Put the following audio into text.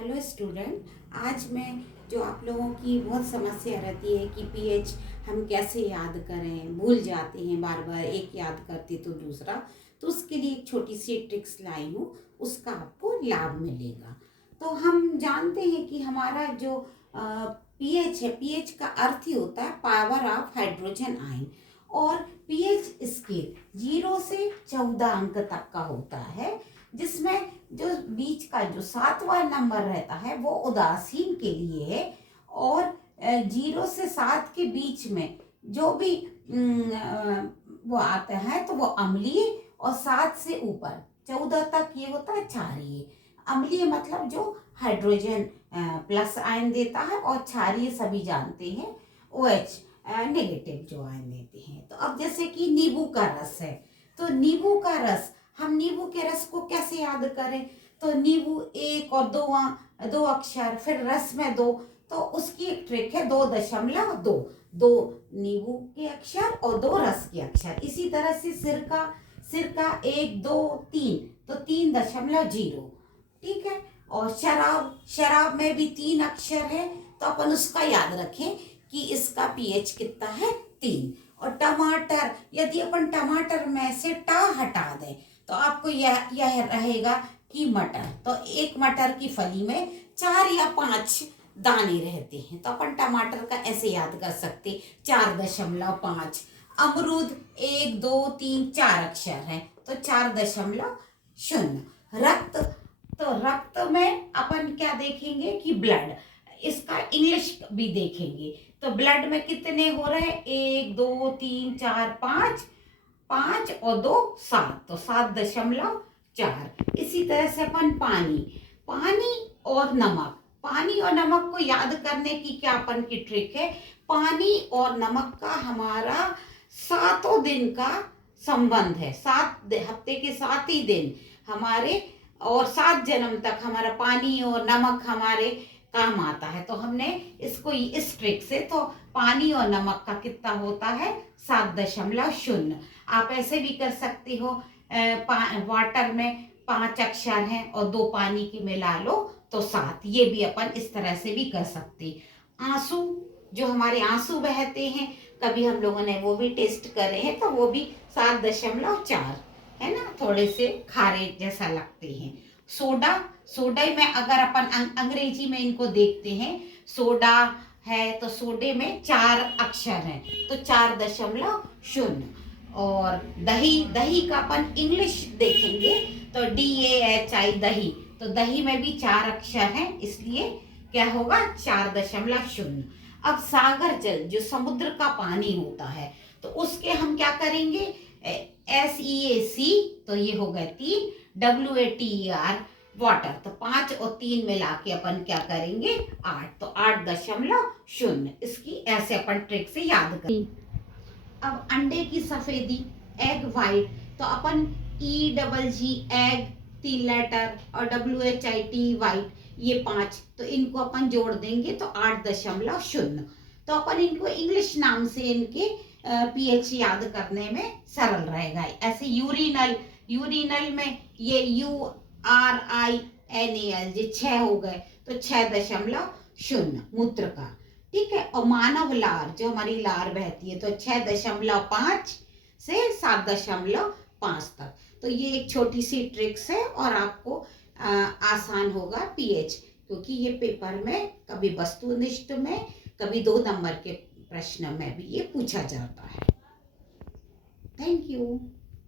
Hello student, आज मैं जो आप लोगों की बहुत समस्या रहती है कि पीएच हम कैसे याद करें, भूल जाते हैं बार बार, एक याद करते तो दूसरा, तो उसके लिए एक छोटी सी ट्रिक्स लाई हूँ, उसका आपको लाभ मिलेगा। तो हम जानते हैं कि हमारा जो पीएच है, पीएच का अर्थ ही होता है पावर ऑफ हाइड्रोजन आयन, और पीएच स्केल 0 से 14 अंक तक का होता है, जिसमें जो बीच का जो 7वां नंबर रहता है वो उदासीन के लिए है, और 0 से 7 के बीच में जो भी वो आता है तो वो अम्लीय, और 7 से ऊपर 14 तक ये होता है क्षारीय। अम्लीय मतलब जो हाइड्रोजन प्लस आयन देता है, और क्षारीय सभी जानते हैं OH नेगेटिव जो आयन देते हैं। तो अब जैसे कि नींबू का रस है, तो नींबू का रस, हम नींबू के रस को कैसे याद करें? तो नींबू 1 और 2 अक्षर, फिर रस में 2, तो उसकी एक ट्रिक है 2.2, 2 नींबू के अक्षर और 2 रस के अक्षर। इसी तरह से सिरका, सिरका 1 2 3, तो 3.0, ठीक है। और शराब, शराब में भी 3 अक्षर है, तो अपन उसका याद रखें कि इसका पीएच कितना है, 3। और टमाटर, यदि अपन टमाटर में से टा हटा दें तो आपको यह रहेगा कि मटर, तो एक मटर की फली में 4 या 5 दाने रहते हैं, तो अपन टमाटर का ऐसे याद कर सकते 4.5। अमरूद 1 2 3 4 अक्षर है, तो 4.0। रक्त, तो रक्त में अपन क्या देखेंगे कि ब्लड, इसका इंग्लिश भी देखेंगे, तो ब्लड में कितने हो रहे हैं, 1 2 3 4 5, 5 और 2 7, तो 7.4। इसी तरह से अपन पानी, पानी और नमक, पानी और नमक को याद करने की क्या अपन की ट्रिक है? पानी और नमक का हमारा 7 दिन का संबंध है, 7 हफ्ते के 7 ही दिन हमारे, और 7 जन्म तक हमारा पानी और नमक हमारे काम आता है। तो हमने इसको इस ट्रिक से, तो पानी और नमक का कितना होता है, 7.0। आप ऐसे भी कर सकते हो, वाटर में 5 अक्षर हैं और 2 पानी की मिला लो तो 7, ये भी अपन इस तरह से भी कर सकते। आंसू, जो हमारे आंसू बहते हैं, कभी हम लोगों ने वो भी टेस्ट करे हैं, तो वो भी 7.4 है ना, थोड़े से खारे जैसा लगते हैं। सोडा, सोडा में अगर अपन अंग्रेजी में इनको देखते हैं, सोडा है तो सोडे में 4 अक्षर हैं, तो 4.0। और दही, दही का अपन इंग्लिश देखेंगे तो DAHI दही, तो दही में भी 4 अक्षर हैं, इसलिए क्या होगा, 4.0। अब सागर जल, जो समुद्र का पानी होता है, तो उसके हम क्या करेंगे, SEAC, तो ये हो गए 3, WATER वाटर, तो 5 और 3 मिला के अपन क्या करेंगे, 8, तो 8.0। इसकी ऐसे अपन ट्रिक से याद करें। अब अंडे की सफेदी, एग वाइट, तो अपन EGG एग 3 लेटर, और WHIT वाइट ये 5, तो इनको अपन जोड़ देंगे तो 8.0। तो अपन इनको इंग्लिश नाम से इनके पीएच याद करने में सरल रहेगा। ऐसे यूरिनल, यूरिनल में ये URINAL, ये 6 हो गए, तो 6.0 मूत्र का, ठीक है। और मानव लार, जो हमारी लार बहती है, तो 6.5 से 7.5 तक। तो ये एक छोटी सी ट्रिक्स है, और आपको आसान होगा पीएच, क्योंकि ये पेपर में कभी वस्तुनिष्ठ में, कभी 2 नंबर के प्रश्न में भी ये पूछा जाता है। Thank you.